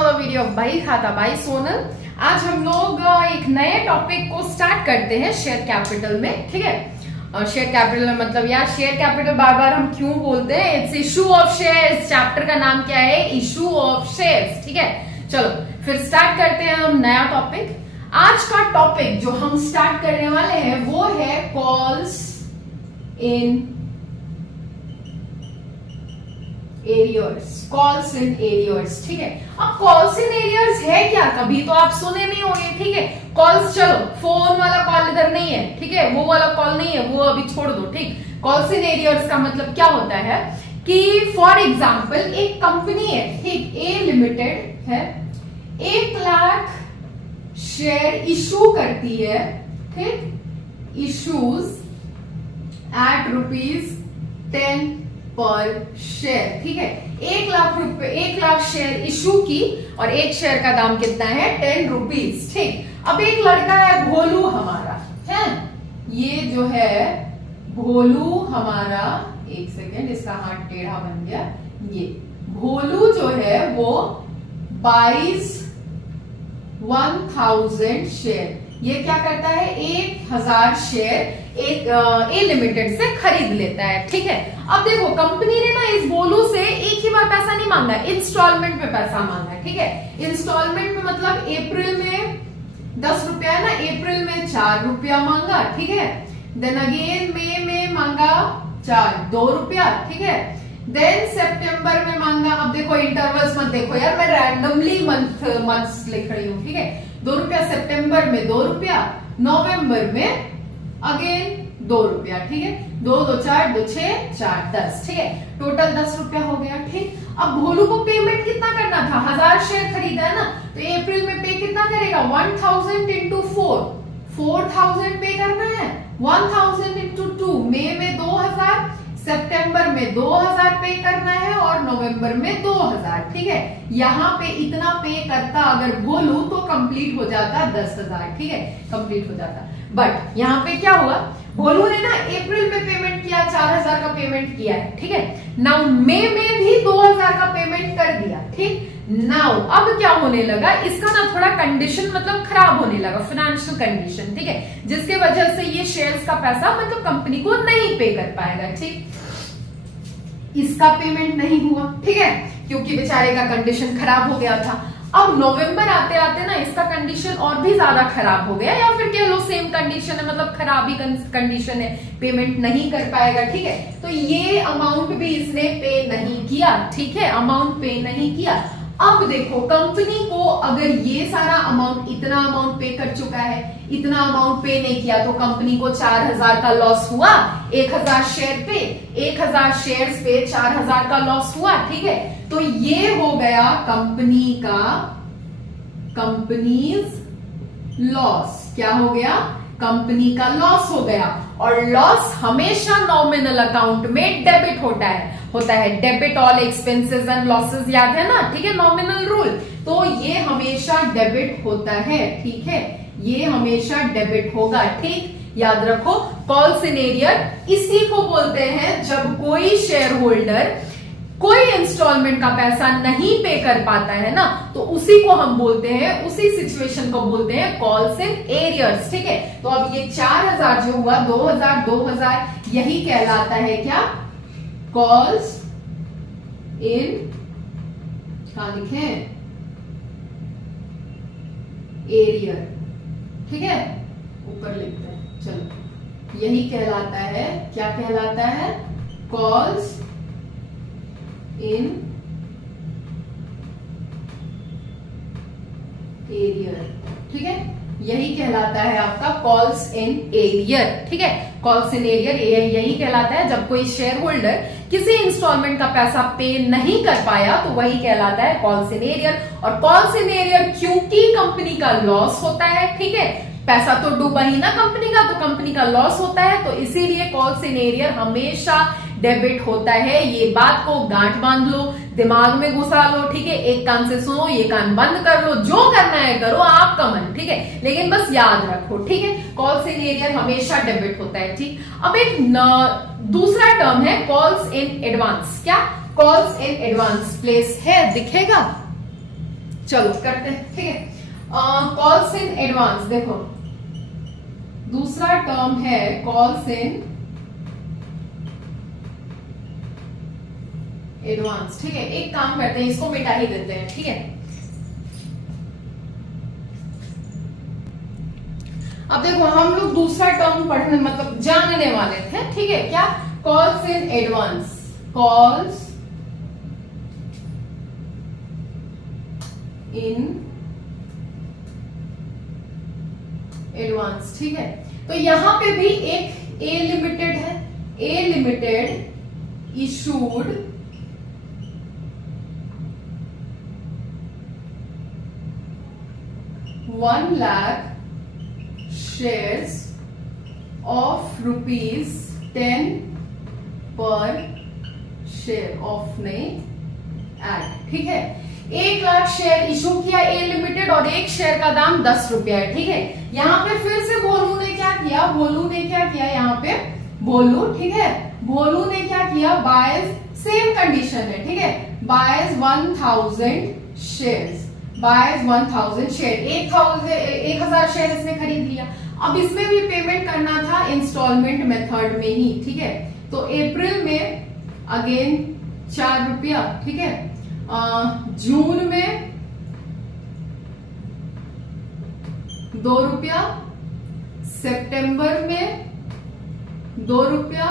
Another video of भाई खाता भाई सोनल। आज हम लोग एक नए टॉपिक को स्टार्ट करते हैं शेयर कैपिटल में, ठीक है। और शेयर कैपिटल में मतलब यार शेयर कैपिटल बार बार हम क्यों बोलते हैं? It's issue of shares. Chapter का नाम क्या है? इशू ऑफ शेयर्स, ठीक है। चलो फिर स्टार्ट करते हैं हम नया टॉपिक। आज का टॉपिक जो हम स्टार्ट करने वाले हैं वो है calls in arrears. Calls in arrears, ठीक है। अब कॉल्स इन एरियर्स है क्या? कभी तो आप सुने नहीं होंगे, ठीक है। कॉल्स, चलो फोन वाला कॉल इधर नहीं है, ठीक है, वो वाला कॉल नहीं है, वो अभी छोड़ दो, ठीक। कॉल्स इन एरियर्स का मतलब क्या होता है कि फॉर एग्जाम्पल एक कंपनी है, ठीक, ए लिमिटेड है, 1 लाख शेयर इशू करती है, ठीक, इशूज एट ₹10 पर शेयर, ठीक है। 1 लाख शेयर इशू की और एक शेयर का दाम कितना है? ₹10, ठीक। अब एक लड़का है भोलू हमारा, है ये जो है भोलू हमारा, एक सेकेंड इसका हाथ टेढ़ा बन गया, ये भोलू जो है वो 1000 शेयर, ये क्या करता है? 1000 शेयर एक ए लिमिटेड से खरीद लेता है, ठीक है। अब देखो कंपनी ने ना इस भोलू से एक ही बार पैसा नहीं मांगा, इंस्टॉलमेंट में पैसा मांगा है, ठीक है। इंस्टॉलमेंट में मतलब अप्रैल में 10 रुपया है ना, अप्रैल में 4 रुपया मांगा, ठीक है। देन अगेन मई में मांगा 2 रुपया, ठीक है। देन सितंबर में मांगा, अब देखो इंटरवल्स मत देखो यार, मैं रैंडमली मंथ्स लिख रही हूँ, ठीक है। 2 रुपया सितंबर में, 2 रुपया नवंबर में अगेन 2 रुपया, ठीक है। 2 2 4 2 6 4 10, ठीक है। टोटल 10 रुपया हो गया, ठीक। अब भोलू को पेमेंट कितना करना था? 1000 शेयर खरीदा है ना, तो अप्रैल में पे कितना करेगा? 1000 इंटू 4000 पे करना है। 1000 इंटू 2, मई में 2000, सितंबर में 2000 पे करना है और नवंबर में 2000, ठीक है। यहाँ पे इतना पे करता अगर भोलू तो कंप्लीट हो जाता 10,000, ठीक है, कंप्लीट हो जाता। बट यहाँ पे क्या हुआ? भोलू ने ना अप्रैल में पेमेंट किया, 4000 का पेमेंट किया है, ठीक है। नाउ मई में भी 2000 का पेमेंट कर दिया, ठीक। नाउ अब क्या होने लगा, इसका ना थोड़ा कंडीशन मतलब खराब होने लगा, फाइनेंशियल कंडीशन, ठीक है, जिसके वजह से ये शेयर्स का पैसा मतलब कंपनी को नहीं पे कर पाएगा, ठीक। इसका पेमेंट नहीं हुआ, ठीक है, क्योंकि बेचारे का कंडीशन खराब हो गया था। अब नवंबर आते आते ना इसका कंडीशन और भी ज्यादा खराब हो गया, या फिर कह लो सेम कंडीशन है, मतलब खराब ही कंडीशन है, पेमेंट नहीं कर पाएगा, ठीक है। तो ये अमाउंट भी इसने पे नहीं किया, ठीक है, अमाउंट पे नहीं किया। अब देखो कंपनी को अगर ये सारा अमाउंट, इतना अमाउंट पे कर चुका है, इतना अमाउंट पे नहीं किया, तो कंपनी को 4000 का लॉस हुआ। 1000 शेयर पे, 1000 शेयर्स पे 4000 का लॉस हुआ, ठीक है। तो ये हो गया कंपनी का, कंपनीज लॉस। क्या हो गया? कंपनी का लॉस हो गया। और लॉस हमेशा नॉमिनल अकाउंट में डेबिट होता है debit all expenses and losses, याद है ना, ठीक है, नॉमिनल रूल। तो ये हमेशा डेबिट होता है, ठीक है, ये हमेशा डेबिट होगा, ठीक, याद रखो। कॉल्स इन एरियर इसी को बोलते हैं जब कोई शेयर होल्डर कोई इंस्टॉलमेंट का पैसा नहीं पे कर पाता है ना, तो उसी को हम बोलते हैं, उसी सिचुएशन को बोलते हैं कॉल्स इन एरियर्स, ठीक है। तो अब ये 4000 जो हुआ, 2000 यही कहलाता है क्या? कॉल्स इन, कहां लिखे? एरियर, ठीक है, ऊपर लिखते हैं, चलो, यही कहलाता है, क्या कहलाता है? कॉल्स इन एरियर, ठीक है, यही कहलाता है आपका कॉल्स इन एरियर, ठीक है। कॉल्स इन एरियर यही कहलाता है जब कोई शेयर होल्डर किसी इंस्टॉलमेंट का पैसा पे नहीं कर पाया, तो वही कहलाता है कॉल्स इन एरियर। और कॉल्स इन एरियर क्योंकि कंपनी का लॉस होता है, ठीक है, पैसा तो डूबा ही ना कंपनी का, तो कंपनी का लॉस होता है, तो इसीलिए कॉल्स इन एरियर हमेशा डेबिट होता है। ये बात को गांठ बांध लो, दिमाग में घुसा लो, ठीक है, एक कान से सुनो, ये कान बंद कर लो, जो करना है करो, आपका मन, ठीक है, लेकिन बस याद रखो, ठीक है, कॉल्स इन एरियर हमेशा डेबिट होता है, ठीक। अब एक दूसरा टर्म है कॉल्स इन एडवांस। क्या? कॉल्स इन एडवांस प्लेस है, दिखेगा, चलो करते हैं, ठीक है। कॉल्स इन एडवांस, देखो दूसरा टर्म है कॉल्स इन एडवांस, ठीक है। एक काम करते हैं, इसको मिटा ही देते हैं, ठीक है। अब देखो हम लोग दूसरा टर्म पढ़ने मतलब जानने वाले थे, ठीक है। क्या? Calls in advance, calls in advance, ठीक है। तो यहां पे भी एक ए लिमिटेड है, A limited issued ₹1,00,000 shares of ₹10 per share of ने एड, ठीक है। 1,00,000 शेयर इशू किया ए लिमिटेड और एक शेयर का दाम 10 रुपया है, ठीक है। यहाँ पे फिर से भोलू ने क्या किया, भोलू ने क्या किया यहाँ पे, भोलू, ठीक है, भोलू ने क्या किया, बायज सेम कंडीशन है, ठीक है, boys 1,000 shares, boys 1,000 share, 1,000 share इसने खरीद लिया। अब इसमें भी पेमेंट करना था इंस्टॉलमेंट मेथड में ही, ठीक है। तो अप्रैल में अगेन 4 रुपया, ठीक है, जून में 2 रुपया, सितंबर में 2 रुपया,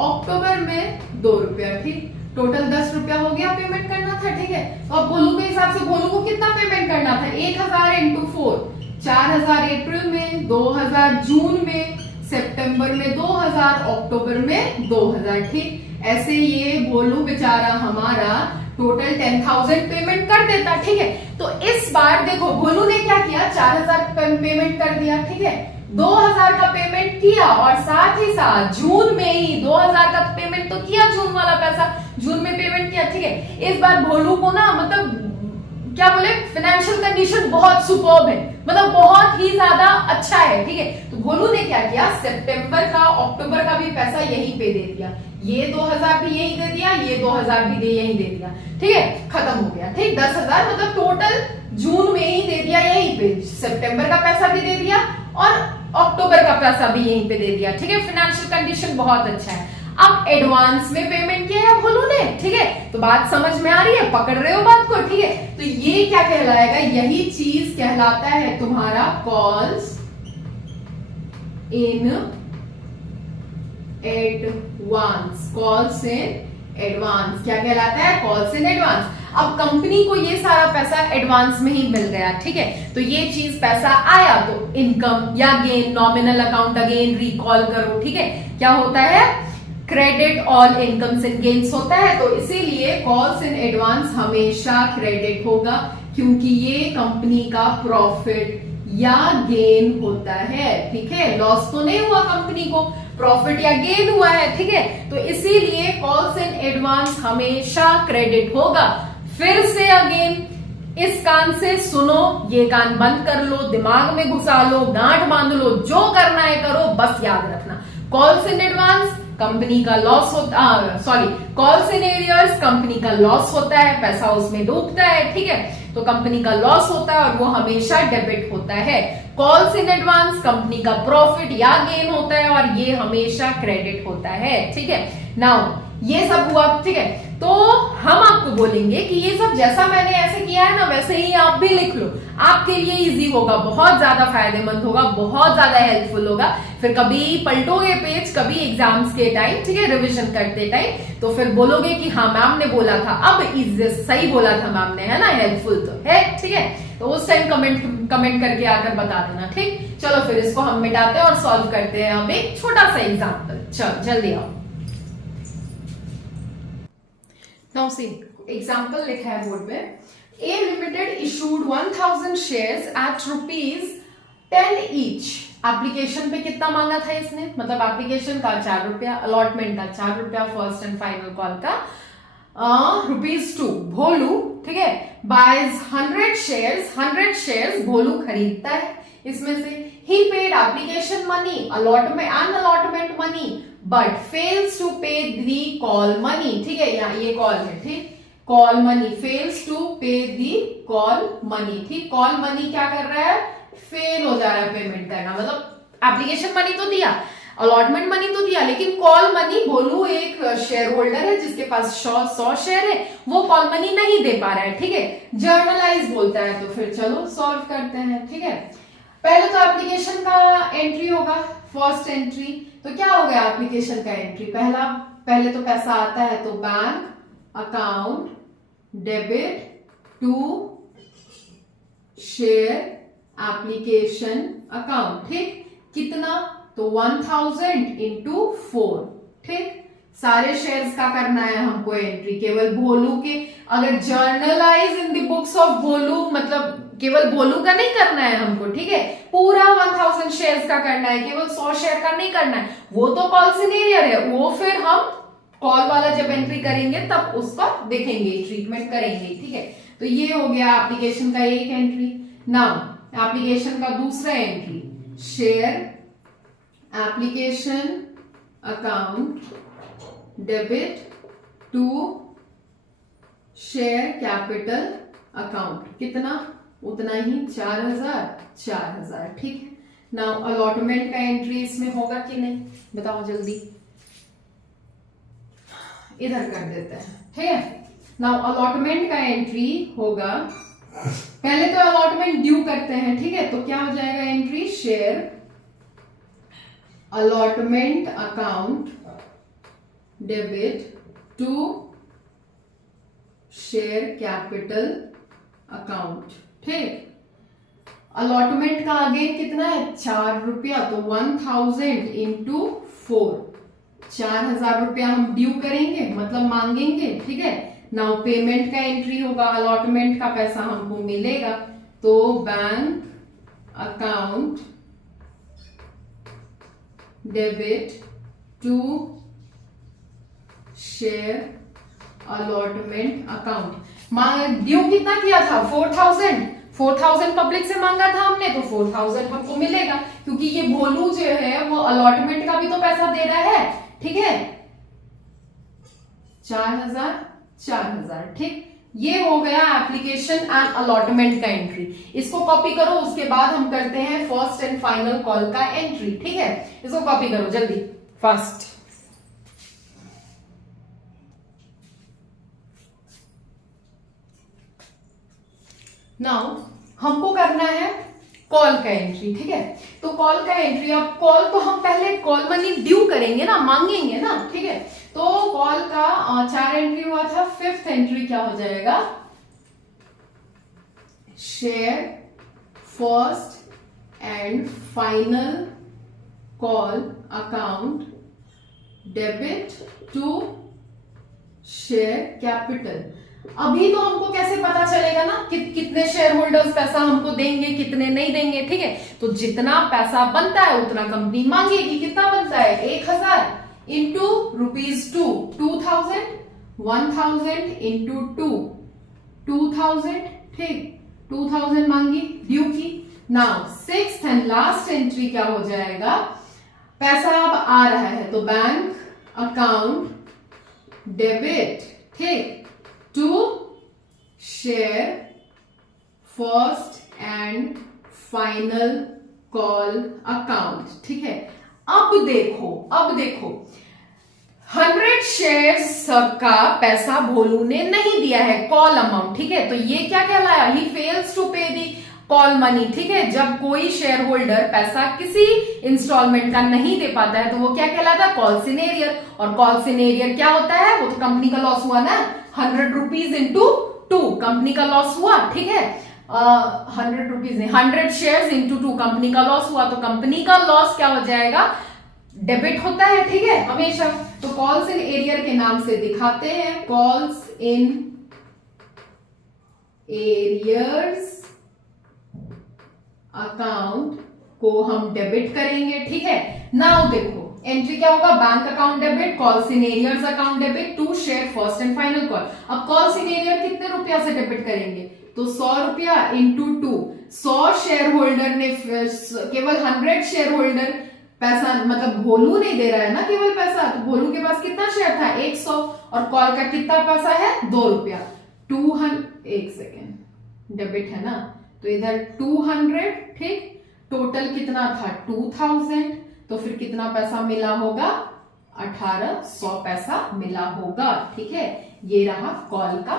अक्टूबर में 2 रुपया, ठीक, टोटल 10 रुपया हो गया पेमेंट करना था, ठीक है। तो अब भोलू के हिसाब से भोलू को कितना पेमेंट करना था, 1,000 इंटू 4, 4,000 अप्रैल में, 2,000 जून में, सितंबर में 2,000, अक्टूबर में 2,000, ठीक। ऐसे ये भोलू बेचारा हमारा टोटल 10,000 पेमेंट कर देता, ठीक है। तो इस बार देखो भोलू ने क्या किया, 4,000 पेमेंट कर दिया, ठीक है, 2,000 का पेमेंट किया और साथ ही साथ जून में ही 2,000 का पेमेंट तो किया, जून वाला पैसा जून में पेमेंट किया, ठीक है। इस बार भोलू को ना मतलब क्या बोले, फाइनेंशियल कंडीशन बहुत सुपर्ब है, मतलब बहुत ही ज्यादा अच्छा है, ठीक है। तो भोलू ने क्या किया, सितंबर का अक्टूबर का भी पैसा यहीं पे दे दिया, ये 2,000 भी यहीं दे दिया, ये 2,000 भी यहीं दे दिया, ठीक है, खत्म हो गया, ठीक। 10,000 मतलब टोटल जून में ही दे दिया यहीं पे, सितंबर का पैसा भी दे दिया और अक्टूबर का पैसा भी यहीं पे दे दिया, ठीक है। फाइनेंशियल कंडीशन बहुत अच्छा है। अब एडवांस में पेमेंट किया है भोलू ने, ठीक है। तो बात समझ में आ रही है, पकड़ रहे हो बात को, ठीक है। तो ये क्या कहलाएगा, यही चीज कहलाता है तुम्हारा calls in advance, calls in advance क्या कहलाता है, कॉल्स इन एडवांस। अब कंपनी को ये सारा पैसा एडवांस में ही मिल गया, ठीक है। तो ये चीज पैसा आया तो इनकम या gain, nominal account again recall करो, ठीक है। क्या होता है, credit all incomes and gains होता है। तो इसीलिए कॉल्स इन एडवांस हमेशा क्रेडिट होगा, क्योंकि ये कंपनी का प्रॉफिट या गेन होता है, ठीक है। लॉस तो नहीं हुआ कंपनी को, प्रॉफिट या गेन हुआ है, ठीक है। तो इसीलिए कॉल्स इन एडवांस हमेशा क्रेडिट होगा। फिर से अगेन इस कान से सुनो, ये कान बंद कर लो, दिमाग में घुसा लो, गांठ बांध लो, जो करना है करो, बस याद रखना कॉल्स इन एडवांस कंपनी का लॉस होता, sorry, calls in arrears company का लॉस होता है, पैसा उसमें डूबता है, ठीक है। तो कंपनी का लॉस होता है और वो हमेशा डेबिट होता है। कॉल्स इन एडवांस कंपनी का प्रॉफिट या गेन होता है और ये हमेशा क्रेडिट होता है, ठीक है। नाउ ये सब हुआ, ठीक है। तो हम आपको बोलेंगे कि ये सब जैसा मैंने ऐसे किया है ना, वैसे ही आप भी लिख लो, आपके लिए इजी होगा, बहुत ज्यादा फायदेमंद होगा, बहुत ज्यादा हेल्पफुल होगा। फिर कभी पलटोगे पेज, कभी एग्जाम्स के टाइम, ठीक है, रिवीजन करते टाइम, तो फिर बोलोगे कि हाँ मैम ने बोला था, अब सही बोला था मैम ने, है ना, हेल्पफुल तो है, ठीक है। तो उस टाइम कमेंट करके आकर बता देना, ठीक। चलो फिर इसको हम मिटाते हैं और सॉल्व करते हैं अब एक छोटा सा एग्जाम्पल। चलो जल्दी आओ। नाउ सी एग्जाम्पल लिखा है बोर्ड पे, A limited issued 1,000 shares at ₹10 each. Application पे कितना मांगा था इसने, मतलब एप्लीकेशन का 4 रुपया, अलॉटमेंट का 4 रुपया, फर्स्ट एंड फाइनल कॉल का ₹2। भोलू, ठीक है, बाइज 100 शेयर्स भोलू खरीदता है इसमें से। He paid application money, allotment money, but fails to pay the call money, ठीक है, यहाँ ये कॉल है, ठीक, call money, fails to pay the call money. ठीक, कॉल मनी क्या कर रहा है, फेल हो जा रहा है पेमेंट करना, मतलब एप्लीकेशन मनी तो दिया, अलॉटमेंट मनी तो दिया, लेकिन कॉल मनी, भोलू एक शेयर होल्डर है जिसके पास 100 शेयर है, वो कॉल मनी नहीं दे पा रहा है। ठीक है, जर्नलाइज बोलता है, तो फिर चलो सॉल्व करते हैं। ठीक है, पहले तो एप्लीकेशन का एंट्री होगा, फर्स्ट एंट्री। तो क्या हो गया एप्लीकेशन का एंट्री, पहले तो पैसा आता है, तो bank account debit to share application account. ठीक, कितना, तो 1000 इंटू 4। ठीक, सारे शेयर्स का करना है हमको एंट्री, केवल भोलू के, अगर journalise in the books of Bholu, मतलब केवल भोलू का नहीं करना है हमको। ठीक है, पूरा 1000 शेयर्स का करना है, केवल 100 शेयर का नहीं करना है, वो तो कॉल सिनेरियर है, वो फिर हम कॉल वाला जब एंट्री करेंगे तब उसका देखेंगे, ट्रीटमेंट करेंगे। ठीक है, तो ये हो गया एप्लीकेशन का एक एंट्री। नाउ एप्लीकेशन का दूसरा entry, share application account debit to share capital account, कितना, उतना ही 4000। ठीक है, नाउ अलॉटमेंट का एंट्री इसमें होगा कि नहीं, बताओ जल्दी, इधर कर देते हैं। ठीक है, नाउ अलॉटमेंट का एंट्री होगा, पहले तो अलॉटमेंट ड्यू करते हैं। ठीक है, तो क्या हो जाएगा entry, share allotment account debit to share capital account. ठीक, अलॉटमेंट का अगेन कितना है, 4 रुपया, तो 1000 इंटू 4, 4000 रुपया हम ड्यू करेंगे, मतलब मांगेंगे। ठीक है, नाउ पेमेंट का एंट्री होगा, अलॉटमेंट का पैसा हमको मिलेगा, तो bank account debit to share allotment account. Due कितना किया था, 4000 पब्लिक से मांगा था हमने, तो 4000 हमको मिलेगा, क्योंकि ये भोलू जो है वो अलॉटमेंट का भी तो पैसा दे रहा है। ठीक है, 4000। ठीक, ये हो गया एप्लीकेशन एंड अलॉटमेंट का एंट्री। इसको कॉपी करो, उसके बाद हम करते हैं फर्स्ट एंड फाइनल कॉल का एंट्री। ठीक है, इसको कॉपी करो जल्दी, फर्स्ट। नाउ हमको करना है कॉल का एंट्री। ठीक है, तो कॉल का एंट्री, अब कॉल तो हम पहले कॉल मनी ड्यू करेंगे ना, मांगेंगे ना। ठीक है, तो कॉल का 4 एंट्री हुआ था, फिफ्थ एंट्री क्या हो जाएगा, share first and final call account debit to share capital. अभी तो हमको कैसे पता चलेगा ना कितने शेयर होल्डर्स पैसा हमको देंगे, कितने नहीं देंगे। ठीक है, तो जितना पैसा बनता है उतना कंपनी मांगेगी। कितना बनता है, 1000 इंटू ₹2, 2000, 1000 इंटू 2, 2000। ठीक, 2000 मांगी, ड्यू की। Now sixth and last entry क्या हो जाएगा, पैसा अब आ रहा है, तो बैंक अकाउंट डेबिट, ठीक, to share first and final call account. ठीक है, अब देखो 100 शेयर्स का पैसा भोलू ने नहीं दिया है, कॉल अमाउंट। ठीक है, तो ये क्या कहलाया, he fails to pay the call money. ठीक है, जब कोई शेयर होल्डर पैसा किसी इंस्टॉलमेंट का नहीं दे पाता है तो वो क्या कहलाता है, कॉल सिनेरियर। और कॉल सिनेरियर क्या होता है, वो तो कंपनी का लॉस हुआ ना, 100 रुपीज इंटू 2 कंपनी का लॉस हुआ। ठीक है, 100 रुपीज नहीं, 100 शेयर्स इंटू 2 कंपनी का लॉस हुआ, तो कंपनी का लॉस क्या हो जाएगा, डेबिट होता है। ठीक है, हमेशा। तो कॉल्स इन एरियर के नाम से दिखाते हैं, कॉल्स इन एरियर्स अकाउंट को हम डेबिट करेंगे। ठीक है, नाउ देखो एंट्री क्या होगा, bank account debit, calls in arrears account debit to share first and final call. अब कॉल्स इन एरियर कितने रुपया से डेबिट करेंगे, तो 100 रुपया इंटू 2। 100 शेयर होल्डर ने, केवल 100 शेयर होल्डर पैसा, मतलब भोलू नहीं दे रहा है ना केवल पैसा, तो भोलू के पास कितना शेयर था, 100, और कॉल का कितना पैसा है, 2 रुपया। एक सेकेंड, डेबिट है ना, तो इधर 200, ठीक, टोटल कितना था 2000, तो फिर कितना पैसा मिला होगा, 1800 पैसा मिला होगा, ठीक है। ये रहा कॉल का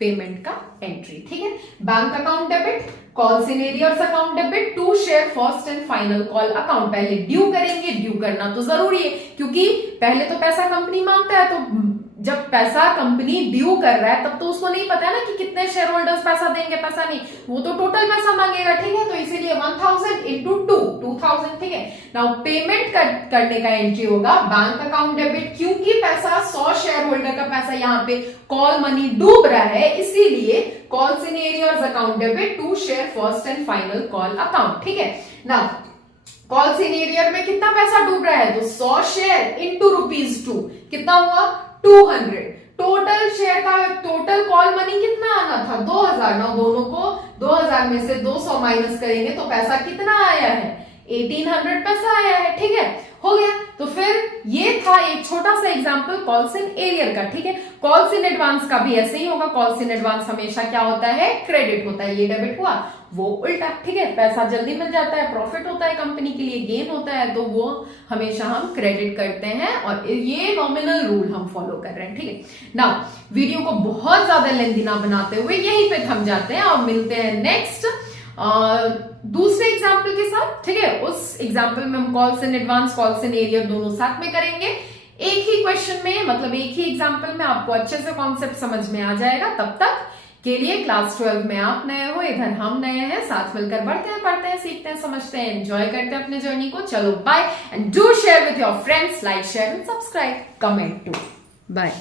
पेमेंट का एंट्री, ठीक है। Bank account debit, calls in arrears account debit, to share first and final call account. पहले ड्यू करेंगे, ड्यू करना तो जरूरी है क्योंकि पहले तो पैसा कंपनी मांगता है, तो जब पैसा कंपनी ड्यू कर रहा है तब तो उसको नहीं पता है ना कि कितने शेयर होल्डर्स पैसा देंगे, पैसा नहीं, वो तो टोटल पैसा मांगेगा, ठीक है। तो इसीलिए 1000 इंटू 2000, ठीक है। नाउ पेमेंट करने का एंट्री होगा बैंक अकाउंट डेबिट, क्योंकि पैसा 100 शेयर होल्डर का पैसा यहाँ पे कॉल मनी डूब रहा है, इसीलिए calls in arrears account debit, to share first and final call account, ठीक है। नाउ कॉल्स इन एरियर में कितना पैसा डूब रहा है, तो 100 शेयर इंटू ₹2, कितना हुआ 200। टोटल शेयर का टोटल कॉल मनी कितना आना था 2000। ना दोनों को 2000 में से 200 माइनस करेंगे तो पैसा कितना आया है 1800 पैसा आया है, ठीक है, हो गया। तो फिर ये था एक छोटा सा एग्जांपल कॉल्स इन एरियर का, ठीक है। कॉल्स इन एडवांस का भी ऐसे ही होगा। कॉल्स इन एडवांस हमेशा क्या होता है, क्रेडिट होता है। ये डेबिट हुआ, वो उल्टा, ठीक है, पैसा जल्दी मिल जाता है, प्रॉफिट होता है कंपनी के लिए, गेन होता है, तो वो हमेशा हम क्रेडिट करते हैं और ये नॉमिनल रूल हम फॉलो कर रहे हैं, ठीक है। नाउ वीडियो को बहुत ज्यादा लेंथी ना बनाते हुए यहीं पे थम जाते हैं और मिलते हैं नेक्स्ट दूसरे एग्जाम्पल के साथ, ठीक है। उस एग्जाम्पल में हम calls in advance, calls in arrear दोनों साथ में करेंगे। एक ही क्वेश्चन में, मतलब एक ही एग्जाम्पल में आपको अच्छे से कॉन्सेप्ट समझ में आ जाएगा। तब तक के लिए क्लास 12 में आप नए हो, इधर हम नए हैं, साथ मिलकर बढ़ते हैं, पढ़ते हैं, सीखते हैं, समझते हैं, एंजॉय करते हैं अपने जर्नी को। चलो bye, and do share with your friends, like share and subscribe, comment too, bye.